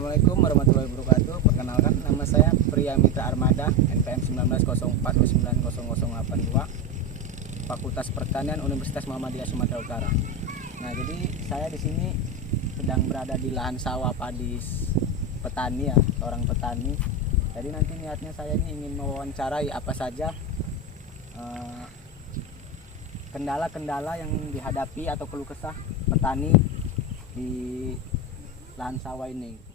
Assalamualaikum warahmatullahi wabarakatuh. Perkenalkan, nama saya Pria Mitra Armada, NPM 1904290082, Fakultas Pertanian Universitas Muhammadiyah Sumatera Utara. Nah, jadi saya di sini sedang berada di lahan sawah padi petani ya, seorang petani. Jadi nanti niatnya saya ini ingin mewawancarai apa saja kendala-kendala yang dihadapi atau keluh kesah petani di lahan sawah ini.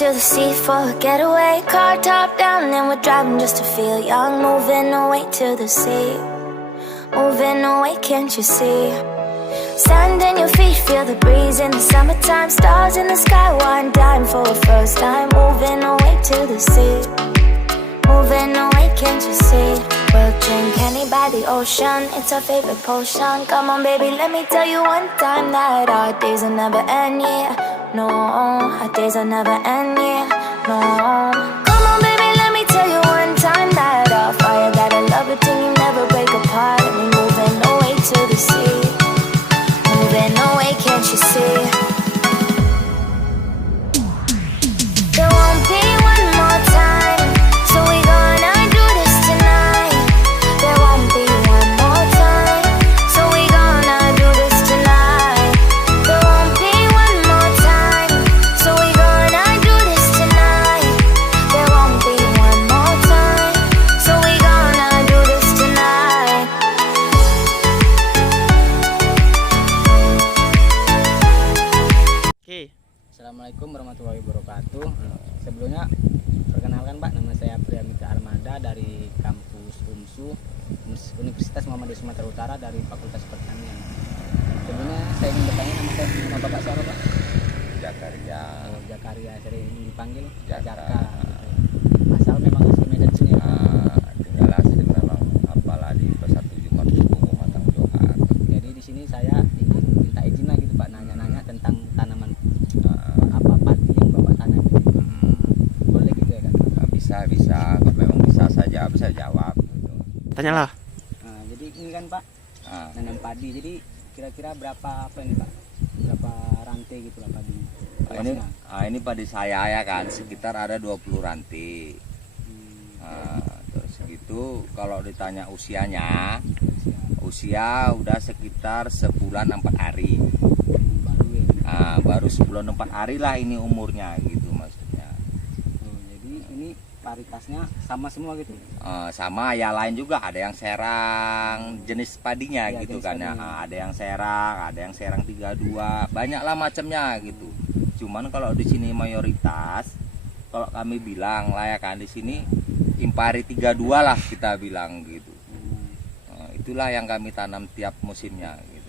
To the sea for a getaway, car top down and we're driving just to feel young. Moving away to the sea, moving away, can't you see? Sand in your feet, feel the breeze in the summertime. Stars in the sky, one dime for a first time. Moving away to the sea, moving away, can't you see? We'll drink honey by the ocean, it's our favorite potion. Come on baby, let me tell you one time that our days will never end, yeah. No, our days will never end, yeah. No. Come on baby, let me tell you one time that our fire got a love it till you never break apart. And we moving away to the sea, moving away, can't you see? There won't be one more time, so we gonna do this tonight. There won't be one more time, so we gonna do this tonight. There won't be one more time, so we gonna do this tonight. There won't be one more time, so we gonna do this tonight. Oke. Assalamualaikum warahmatullahi wabarakatuh. Sebelumnya perkenalkan Pak, nama saya Pria Mitra Armada dari kampus UMSU Universitas Muhammadiyah Sumatera Utara dari Fakultas Pertanian. Sebelumnya saya ingin bertanya, nama Bapak siapa Pak? Jakaria. Oh, Jakaria, sering dipanggil Jaka. Jaka. Asal memang asli Medan sini ya? Tinggal asli memang apalah di Pesatu Jumat Subuh Matang Johar. Jadi di sini saya ingin minta izin lah gitu Pak, nanya-nanya tentang tanaman apa padi yang Bapak tanam. Boleh gitu ya kan? Bisa kalau memang bisa saja bisa jawab gitu. Tanyalah. Nah, jadi ini kan Pak, Nah, nanam padi. Jadi kira-kira berapa apa ini Pak? Berapa rantai gitu lah padi? ini padi saya ya kan sekitar ada 20 rantai. Terus segitu kalau ditanya usianya, usia udah sekitar sebulan 4 hari. Baru ya. Baru sebulan 4 hari lah ini umurnya gitu maksudnya. Oh, jadi ini paritasnya sama semua gitu. Sama ya, lain juga ada yang serang jenis padinya Ya, gitu jenis kan ya. padinya. Ada yang serang 32, banyaklah macamnya gitu. Cuman kalau di sini mayoritas kalau kami bilang lah ya kan di sini Impari 32 lah kita bilang gitu. Itulah yang kami tanam tiap musimnya gitu.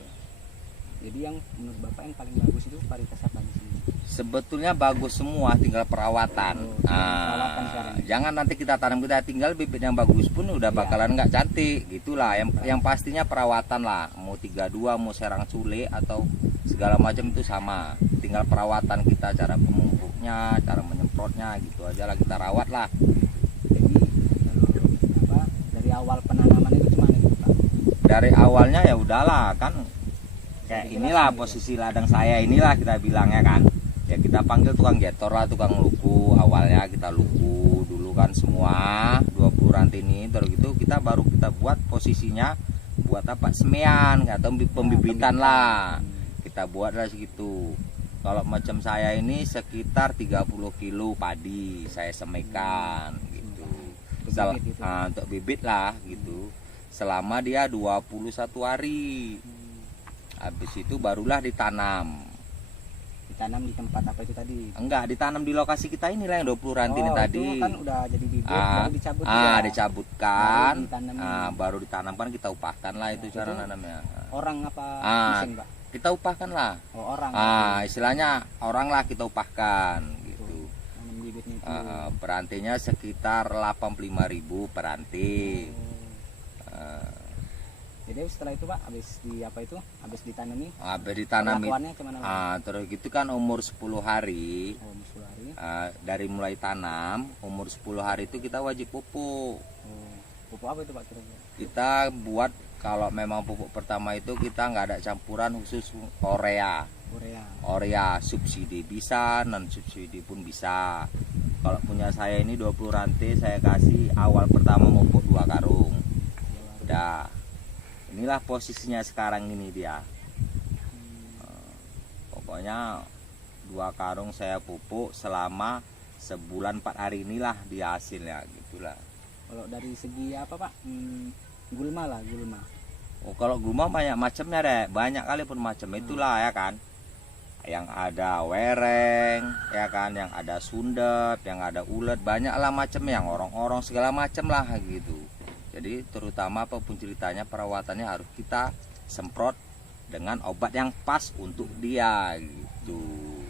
Jadi yang menurut Bapak yang paling bagus itu paritas apa di sini? Sebetulnya bagus semua, tinggal perawatan. Perawatan sekarang. Jangan nanti kita tanam kita tinggal bibit yang bagus pun udah bakalan nggak cantik gitulah. Yang pastinya perawatan lah. Mau 32, mau serang cule atau segala macam itu sama. Tinggal perawatan kita, cara pemupuknya, cara menyemprotnya gitu aja lah, kita rawat lah. Jadi dari awal penanaman itu gimana gitu Pak? Dari awalnya ya udahlah kan kayak inilah posisi ladang saya inilah kita bilangnya kan. Ya kita panggil tukang jetor lah, tukang luku. Awalnya kita luku dulu kan semua 20 rantai ini, terus gitu kita baru kita buat posisinya buat apa, semean atau pembibitan lah. Kita buat lah segitu. Kalau macam saya ini sekitar 30 kilo padi saya semaikan gitu. Untuk bibit lah gitu. Selama dia 21 hari. Habis itu barulah ditanam. Ditanam di tempat apa itu tadi? Enggak, ditanam di lokasi kita inilah yang 20 rantai ini tadi. Itu kan udah jadi bibit, baru dicabut ya? Dicabutkan, baru baru ditanamkan, kita upahkan lah itu cara itu nanamnya. Orang apa mesin Pak? Kita upahkan lah. Oh, orang. Istilahnya orang lah kita upahkan gitu. Nanam bibit bibitnya itu. Per rantinya sekitar 85.000 per ranting. Jadi setelah itu Pak, habis ditanami. Habis ditanami. Perlakuannya gimana, Pak? Terus gitu kan umur 10 hari. Oh, 10 hari. Dari mulai tanam umur 10 hari itu kita wajib pupuk. Pupuk apa itu Pak kira-kira? Kita buat, kalau memang pupuk pertama itu kita nggak ada campuran khusus urea. Urea subsidi bisa, non subsidi pun bisa. Kalau punya saya ini 20 rantai, saya kasih awal pertama pupuk 2 karung. Udah. Inilah posisinya sekarang ini dia. Pokoknya 2 karung saya pupuk selama sebulan 4 hari inilah dia hasilnya gitulah. Kalau dari segi apa Pak? Gulma. Oh, kalau gulma banyak macamnya deh, banyak kali pun macam itulah ya kan. Yang ada wereng, ya kan, yang ada sundep, yang ada ulet, banyaklah macam, yang orang-orang segala macam lah gitu. Jadi terutama apapun ceritanya, perawatannya harus kita semprot dengan obat yang pas untuk dia gitu.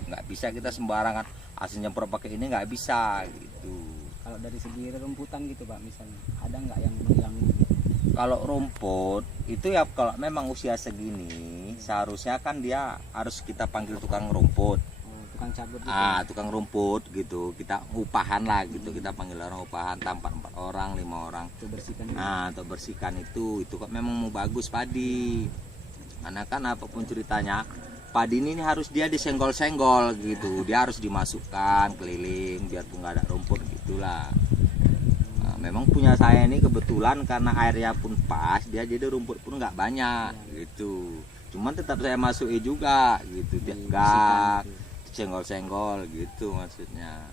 Nggak bisa kita sembarangan asal nyemprot pakai ini, nggak bisa gitu. Kalau dari segi rumputan gitu Pak, misalnya ada nggak yang mengganggu gitu? Kalau rumput itu ya, kalau memang usia segini seharusnya kan dia harus kita panggil tukang rumput. Tukang cabut gitu. Tukang rumput gitu, kita upahan lah gitu, kita panggil orang upahan, tanpa 4 orang 5 orang Untuk bersihkan. untuk bersihkan itu kok memang mau bagus padi. Karena kan apapun ceritanya, padi ini harus dia disenggol-senggol gitu, dia harus dimasukkan keliling biarpun nggak ada rumput gitulah. Memang punya saya ini kebetulan karena airnya pun pas, dia jadi rumput pun nggak banyak gitu. Cuman tetap saya masuki juga gitu, tiap senggol-senggol gitu maksudnya.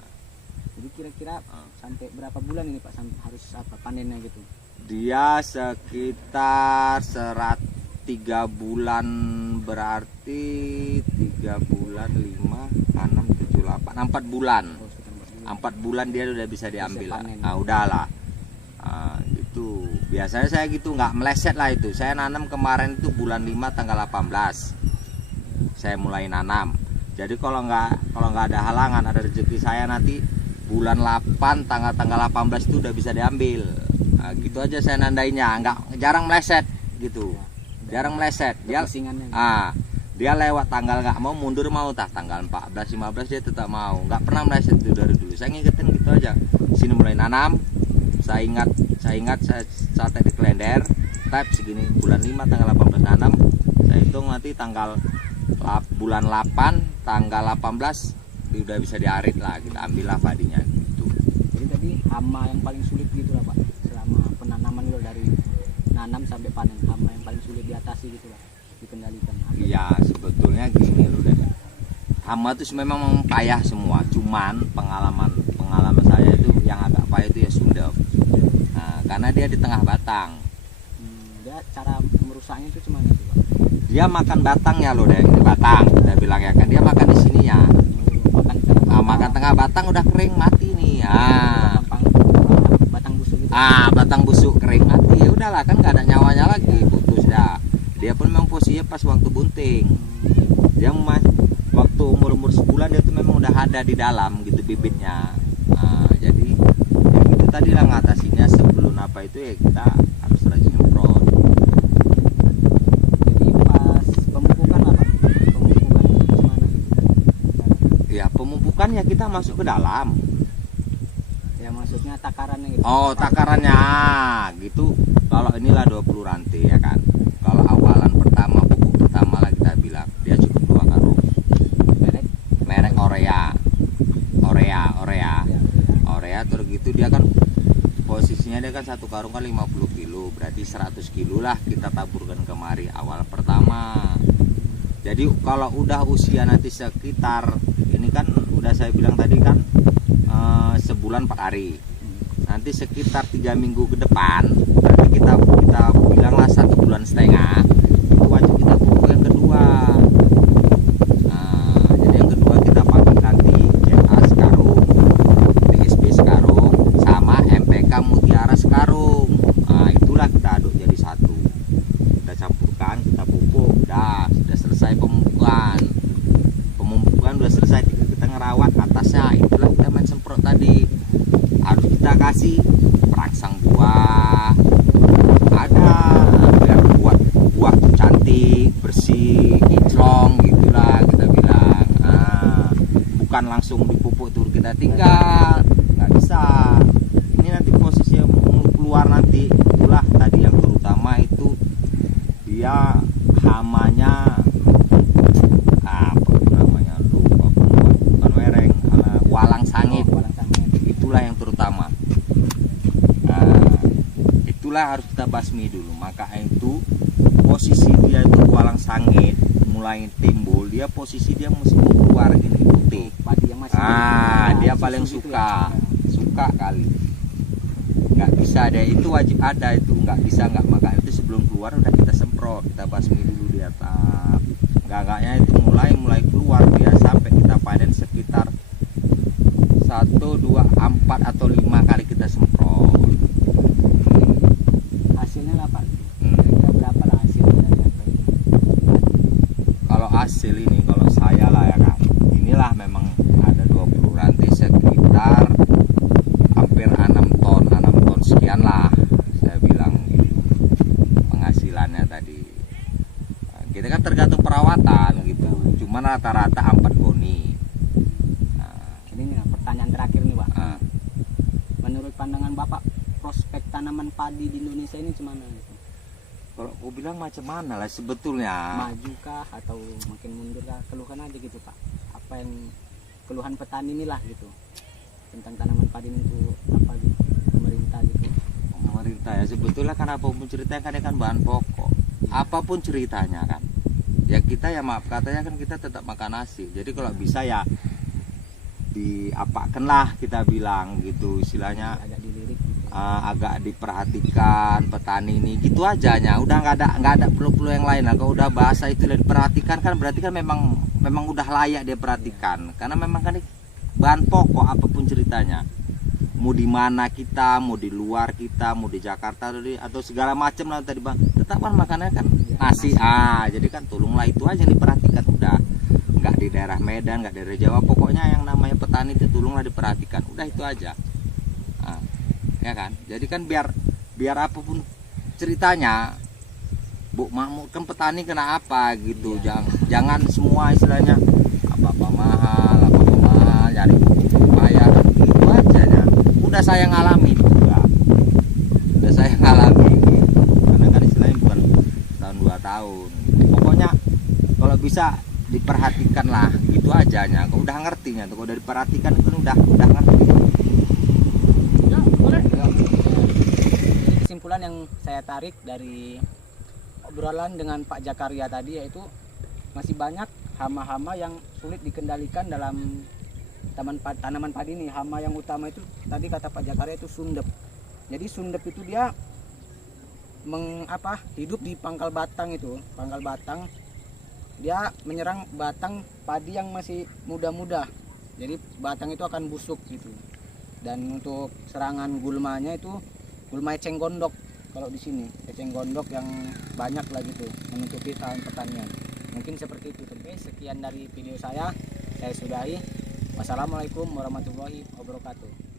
Jadi kira-kira sampai berapa bulan ini Pak harus panennya gitu? Dia sekitar 3 bulan, berarti 3 bulan 5, 6, 7, 8, 4 bulan. 4 bulan dia udah bisa diambil lah. Udahlah. Itu biasanya saya gitu, nggak meleset lah itu. Saya nanam kemarin itu bulan 5 tanggal 18. Saya mulai nanam. Jadi kalau nggak ada halangan, ada rezeki, saya nanti bulan 8 tanggal 18 itu udah bisa diambil. Gitu aja saya nandainya, jarang meleset gitu. Jarang meleset. Dia lewat tanggal nggak mau, mundur mau, tanggal 14 15 dia tetap mau. Nggak pernah meleset itu dari dulu. Saya ngingetin gitu aja. Sini mulai nanam. Saya ingat saya catat di kalender, type segini bulan 5 tanggal 18 nanam. Saya hitung nanti bulan 8 tanggal 18 udah bisa diarit lah, kita ambil lah padinya gitu. Jadi tadi hama yang paling sulit gitu lah Pak, selama penanaman itu dari nanam sampai panen, hama yang paling sulit diatasi gitu lah, dikendalikan. Iya, sebetulnya gini loh deh. Hama itu memang payah semua, cuman pengalaman saya itu yang agak payah itu ya sundep. Karena dia di tengah batang. Dia cara merusaknya itu cuma gitu Pak? Dia makan batangnya loh deh, ini batang kita bilang ya kan, dia makan di sininya. Makan tengah batang udah kering mati nih. Batang busuk gitu. Batang busuk kering mati, ya udahlah kan nggak ada nyawanya lagi, putus dah. Dia pun memang posisinya pas waktu bunting. Dia waktu umur sebulan dia tuh memang udah ada di dalam gitu bibitnya. Jadi itu tadi lah ngatasinya sebelum apa itu ya kita harus rajin nyemprot. Jadi pas pemupukan apa? Pemupukan gimana gitu? Ya pemupukan ya kita masuk ke dalam. Ya maksudnya takarannya gitu. Takarannya gitu. Kalau inilah 20 rantai ya kan. Kalau awalan pertama, pupuk pertama lah kita bilang dia cukup 2 karung. Merek Orea terus gitu, dia kan posisinya dia kan 1 karung kan 50 kilo, berarti 100 kilo lah kita taburkan kemari awal pertama. Jadi kalau udah usia nanti sekitar ini kan udah saya bilang tadi kan sebulan 4 hari, nanti sekitar 3 minggu ke depan berarti kita bilanglah 1 bulan setengah itu wajib kita pupuk yang kedua. Jadi yang kedua kita pakai nanti JA sekarung, DSP sekarung, sama MPK Mutiara sekarung. Itulah kita aduk jadi satu, kita campurkan, kita pupuk. Sudah selesai pemupukan udah selesai, kita ngerawat atasnya, itulah kita main semprot tadi harus kita kasih perangsang buah, ada biar buah tuh cantik, bersih, kinclong gitulah kita bilang. Bukan langsung dipupuk turun kita tinggal, nggak bisa. Ini nanti posisi yang mau keluar nanti, itulah tadi yang terutama itu dia hamanya apa namanya, lupa, bukan wereng, walang sangit. Walang sangit. Itulah yang terutama. Itulah harus kita basmi dulu. Maka itu posisi dia itu walang sangit mulai timbul, dia posisi dia mesti mau keluar gini putih. Padi yang masih Dia paling suka kali. Nggak bisa deh, itu wajib ada itu, nggak bisa nggak. Maka itu sebelum keluar udah kita semprot, kita basmi dulu di atas. Gagaknya itu mulai keluar dia sampai kita panen sekitar 1, 2, 4 atau 5 kali kita semprot. hasilnya lah Pak. Kira berapa lah hasilnya dari apa ini? Kalau hasil ini, kalau saya lah ya kan, inilah memang ada 20 rantai sekitar hampir 6 ton sekian lah saya bilang gitu, penghasilannya tadi. Kita kan tergantung perawatan gitu, cuman rata-rata 4 goni. Ini nih, pertanyaan terakhir nih Pak. Menurut pandangan Bapak, prospek tanaman padi di Indonesia ini gimana? Kalau aku bilang macam mana lah sebetulnya, Maju kah atau makin mundur kah? Keluhan aja gitu Pak. Apa yang keluhan petani inilah gitu tentang tanaman padi itu apa gitu, pemerintah gitu. pemerintah ya sebetulnya kan apapun ceritanya kan bahan pokok, apapun ceritanya kan ya kita ya maaf katanya kan kita tetap makan nasi. Jadi kalau bisa ya diapakan lah kita bilang gitu, istilahnya Agak dilirik gitu. agak diperhatikan petani ini gitu aja nya. Udah nggak ada perlu yang lain lah. Kalau udah bahasa itu diperhatikan kan berarti kan memang udah layak dia perhatikan, karena memang kan bahan pokok apapun ceritanya, mau di mana kita, mau di luar kita, mau di Jakarta atau segala macam lah tadi bang, tetap kan makannya kan nasi. Jadi kan tolonglah itu aja yang diperhatikan. Udah nggak di daerah Medan, nggak daerah Jawa, pokoknya yang namanya petani itu tolonglah diperhatikan. Udah itu aja. Ya kan, jadi kan biar apapun ceritanya Bu Mahmud kan petani kena apa gitu. Jangan semua istilahnya apa mahal nyari payah gitu aja ya. Udah saya ngalami juga, udah saya ngalami gitu. Karena kan istilahnya bukan tahun 2 tahun gitu. Pokoknya kalau bisa diperhatikan lah gitu aja nya. Kalau udah ngertinya tuh, kalau udah diperhatikan itu udah ngerti. Kesimpulan yang saya tarik dari obrolan dengan Pak Jakaria tadi yaitu masih banyak hama-hama yang sulit dikendalikan dalam tanaman padi ini. Hama yang utama itu tadi kata Pak Jakaria itu sundep. Jadi sundep itu dia hidup di pangkal batang itu. Pangkal batang dia menyerang batang padi yang masih muda-muda. Jadi batang itu akan busuk gitu. Dan untuk serangan gulmanya itu gulma eceng gondok. Kalau di sini eceng gondok yang banyak lah gitu menutupi lahan pertanian. Mungkin seperti itu. Oke, sekian dari video saya sudahi. Wassalamualaikum warahmatullahi wabarakatuh.